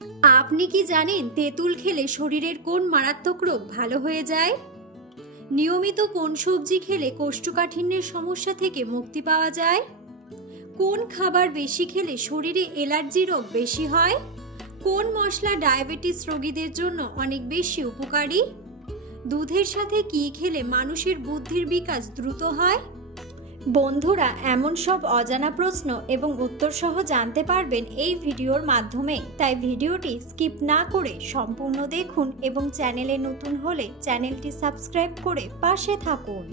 আপনি কি জানেন তেঁতুল খেলে শরীরের কোন মারাত্মক রোগ ভালো হয়ে যায়? নিয়মিত কোন সবজি খেলে কোষ্ঠকাঠিন্যের সমস্যা থেকে মুক্তি পাওয়া যায়? কোন খাবার বেশি খেলে শরীরে অ্যালার্জি রোগ বেশি হয়? কোন মশলা ডায়াবেটিস রোগীদের জন্য অনেক বেশি উপকারী? দুধের সাথে কি খেলে মানুষের বুদ্ধির বিকাশ দ্রুত হয়? বন্ধুরা, এমন সব অজানা প্রশ্ন এবং উত্তর সহ জানতে পারবেন এই ভিডিওর মাধ্যমে, তাই ভিডিওটি স্কিপ না করে সম্পূর্ণ দেখুন এবং চ্যানেলে নতুন হলে চ্যানেলটি সাবস্ক্রাইব করে পাশে থাকুন।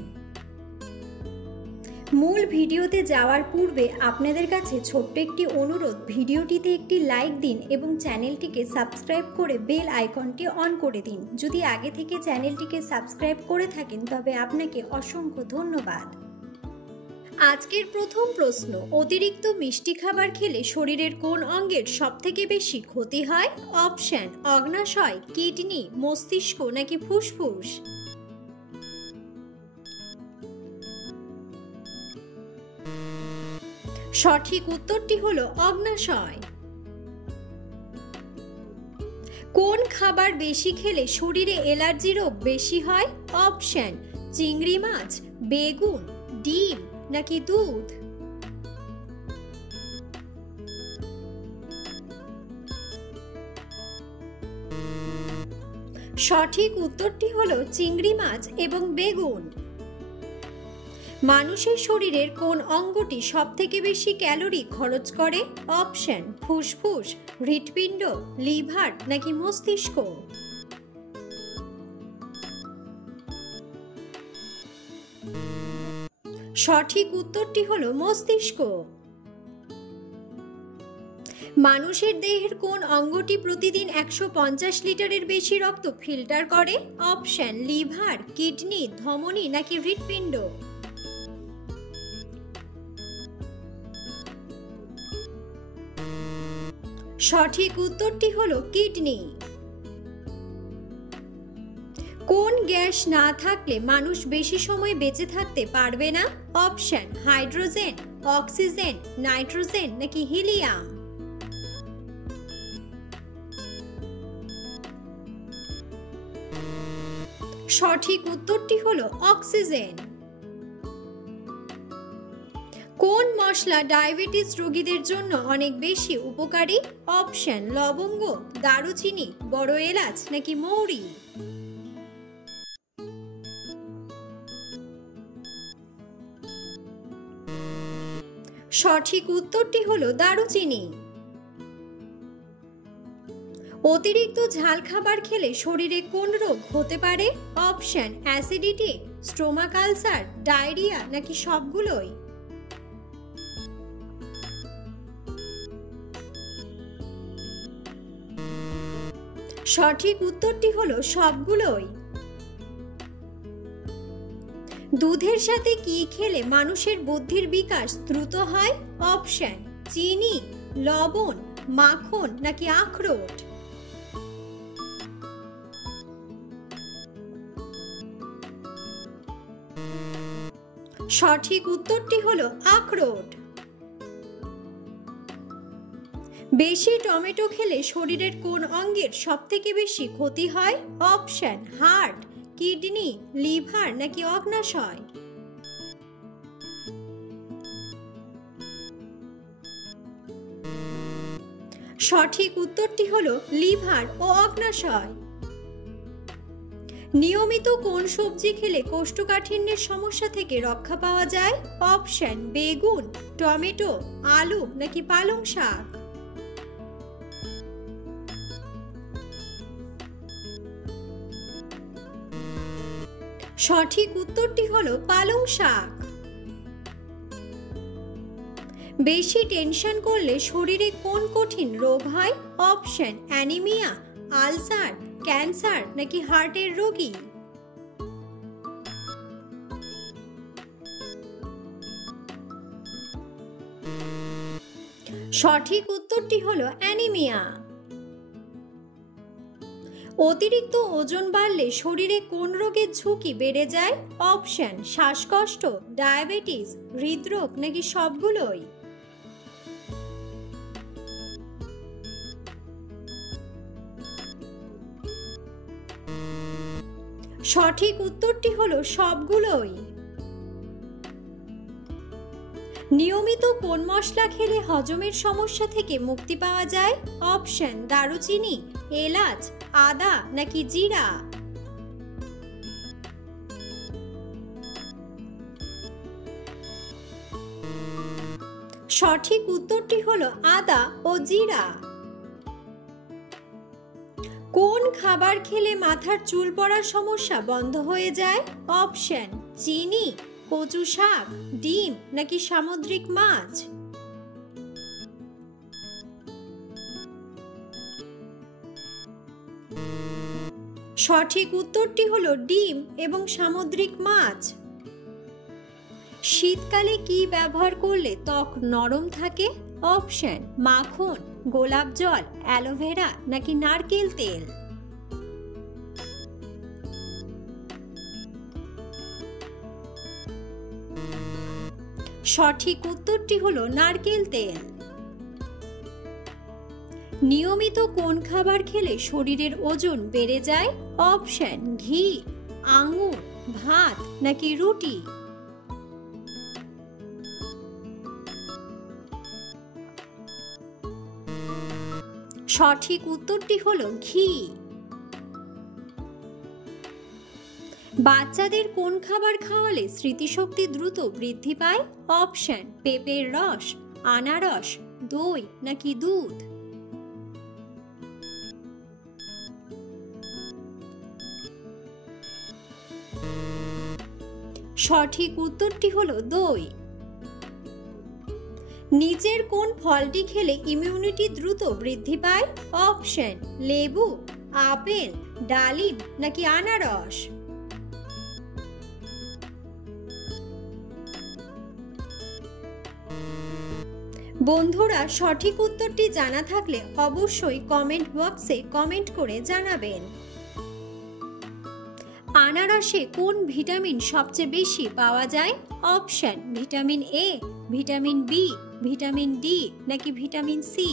মূল ভিডিওতে যাওয়ার পূর্বে আপনাদের কাছে ছোট্ট একটি অনুরোধ, ভিডিওটিতে একটি লাইক দিন এবং চ্যানেলটিকে সাবস্ক্রাইব করে বেল আইকনটি অন করে দিন। যদি আগে থেকে চ্যানেলটিকে সাবস্ক্রাইব করে থাকেন তবে আপনাকে অসংখ্য ধন্যবাদ। আজকের প্রথম প্রশ্ন, অতিরিক্ত মিষ্টি খাবার খেলে শরীরের কোন অঙ্গের সবথেকে বেশি ক্ষতি হয়? অপশন: অগ্ন্যাশয়, কিডনি, মস্তিষ্ক নাকি ফুসফুস? সঠিক উত্তরটি হলো অগ্ন্যাশয়। কোন খাবার বেশি খেলে শরীরে অ্যালার্জি রোগ বেশি হয়? অপশন: চিংড়ি মাছ, বেগুন, ডিম নাকি দুধ? সঠিক উত্তরটি হলো চিংড়ি মাছ এবং বেগুন। মানুষের শরীরের কোন অঙ্গটি সবথেকে বেশি ক্যালোরি খরচ করে? অপশন: ফুসফুস, হৃৎপিণ্ড, লিভার নাকি মস্তিষ্ক? সঠিক উত্তরটি হলো মস্তিষ্ক। মানুষের দেহের কোন অঙ্গটি প্রতিদিন 150 লিটারের বেশি রক্ত ফিল্টার করে? অপশন: লিভার, কিডনি, ধমনী নাকি হৃৎপিণ্ড? সঠিক উত্তরটি হলো কিডনি। কোন গ্যাস না থাকলে মানুষ বেশি সময় বেঁচে থাকতে পারবে না? অপশন: হাইড্রোজেন, অক্সিজেন, নাইট্রোজেন নাকি হিলিয়াম? সঠিক উত্তরটি হলো অক্সিজেন। কোন মশলা ডায়াবেটিস রোগীদের জন্য অনেক বেশি উপকারী? অপশন: লবঙ্গ, দারুচিনি, বড় এলাচ নাকি মৌরি? সঠিক উত্তরটি হলো দারুচিনি। অতিরিক্ত ঝাল খাবার খেলে শরীরে কোন রোগ হতে পারে? Option: acidity, stomach ulcer, diarrhoea নাকি সবগুলোই? সঠিক উত্তরটি হলো সবগুলোই। দুধের সাথে কি খেলে মানুষের বুদ্ধির বিকাশ দ্রুত হয়? অপশন: চিনি, লবণ, মাখন নাকি আখরোট? সঠিক উত্তরটি হলো আখরোট। বেশি টমেটো খেলে শরীরের কোন অঙ্গের সবথেকে বেশি ক্ষতি হয়? অপশন: হার্ট, কিডনি, লিভার নাকি অগ্ন্যাশয়? সঠিক উত্তরটি হলো লিভার ও অগ্ন্যাশয়। নিয়মিত কোন সবজি খেলে কোষ্ঠকাঠিন্যের সমস্যা থেকে রক্ষা পাওয়া যায়? অপশন: বেগুন, টমেটো, আলু নাকি পালং শাক? সঠিক উত্তরটি হলো পালং শাক। বেশি টেনশন করলে শরীরে কোন কঠিন রোগ হয়? অপশন: অ্যানিমিয়া, আলসার, ক্যান্সার নাকি হার্টের রোগী? সঠিক উত্তরটি হলো অ্যানিমিয়া। অতিরিক্ত ওজন বাড়লে শরীরে কোন রোগের ঝুঁকি বেড়ে যায়? অপশন: শ্বাসকষ্ট, ডায়াবেটিস, হৃদরোগ নাকি সবগুলোই? সঠিক উত্তরটি হলো সবগুলোই। নিয়মিত কোন মশলা খেলে হজমের সমস্যা থেকে মুক্তি পাওয়া যায়? অপশন দারুচিনি, এলাচ, আদা নাকি জিরা। সঠিক উত্তরটি হলো আদা ও জিরা। কোন খাবার খেলে মাথার চুল পড়ার সমস্যা বন্ধ হয়ে যায়? অপশন চিনি, কচু শাক, ডিম নাকি সামুদ্রিক মাছ। সঠিক উত্তরটি হলো ডিম এবং সামুদ্রিক মাছ। শীতকালে কি ব্যবহার করলে ত্বক নরম থাকে? অপশন মাখন, গোলাপ জল, অ্যালোভেরা নাকি নারকেল তেল। সঠিক উত্তরটি হলো নারকেল তেল। নিয়মিত কোন খাবার খেলে শরীরের ওজন বেড়ে যায়? অপশন ঘি, আঙুর, ভাত নাকি রুটি। সঠিক উত্তরটি হলো ঘি। বাচ্চাদের কোন খাবার খাওয়ালে স্মৃতিশক্তি দ্রুত বৃদ্ধি পায়? অপশন পেঁপের রস, আনারস, দই নাকি দুধ। সঠিক উত্তরটি হলো দই। নিচের কোন ফলটি খেলে ইমিউনিটি দ্রুত বৃদ্ধি পায়? অপশন লেবু, আপেল, ডালিম নাকি আনারস। বন্ধুরা, সঠিক উত্তরটি জানা থাকলে অবশ্যই কমেন্ট বক্সে কমেন্ট করে জানাবেন। আনারসে কোন ভিটামিন সবচেয়ে বেশি পাওয়া যায়? Option vitamin A, vitamin B, vitamin D নাকি ভিটামিন সি।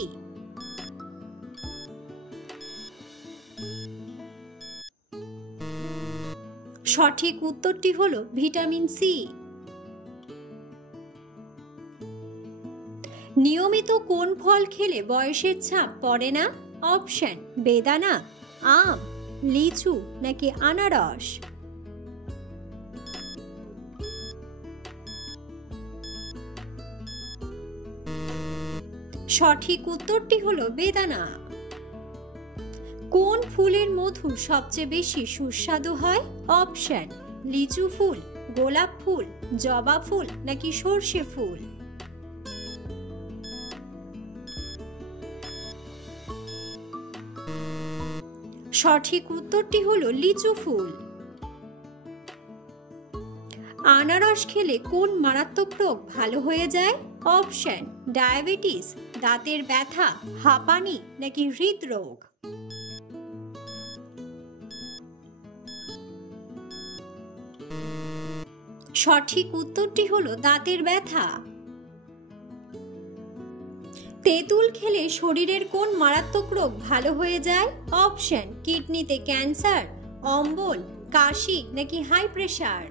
সঠিক উত্তরটি হলো ভিটামিন সি। নিয়মিত কোন ফল খেলে বয়সের ছাপ পড়ে না? অপশন বেদানা, আম, লিচু নাকি আনারস। সঠিক উত্তরটি হলো বেদানা। কোন ফুলের মধু সবচেয়ে বেশি সুস্বাদু হয়? অপশন লিচু ফুল, গোলাপ ফুল, জবা ফুল নাকি সর্ষে ফুল। সঠিক উত্তরটি হলো লিচু ফুল। আনারস খেলে কোন মারাত্মক রোগ ভালো হয়ে যায়? অপশন ডায়াবেটিস, দাঁতের ব্যথা, হাঁপানি নাকি হৃদরোগ। সঠিক উত্তরটি হলো দাঁতের ব্যথা। তেঁতুল খেলে শরীরের কোন মারাত্মক রোগ ভালো হয়ে যায়? অপশন কিডনিতে ক্যান্সার, অম্বল, কাশি নাকি হাই প্রেসার।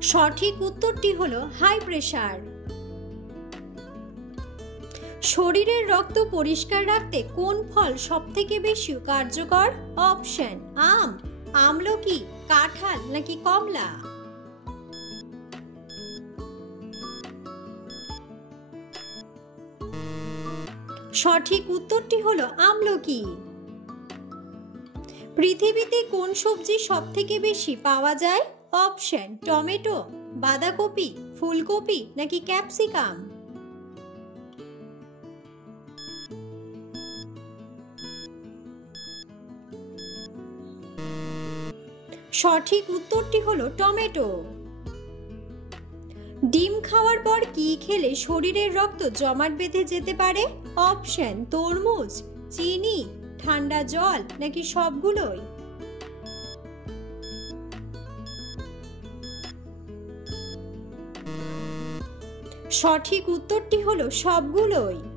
সঠিক উত্তরটি হলো হাই প্রেসার। শরীরের রক্ত পরিষ্কার রাখতে কোন ফল সবথেকে বেশি কার্যকর? অপশন আম, আমলকি, কাঁঠাল নাকি কমলা। সঠিক উত্তরটি হলো আমলকি। পৃথিবীতে কোন সবজি সবথেকে বেশি পাওয়া যায়? অপশন টমেটো, বাঁধাকপি, ফুলকপি নাকি ক্যাপসিকাম। সঠিক উত্তরটি হলো টমেটো। ডিম খাওয়ার পর কি খেলে শরীরের রক্ত জমাট বেঁধে যেতে পারে? অপশন তরমুজ, চিনি, ঠান্ডা জল নাকি সবগুলোই। সঠিক উত্তরটি হলো সবগুলোই।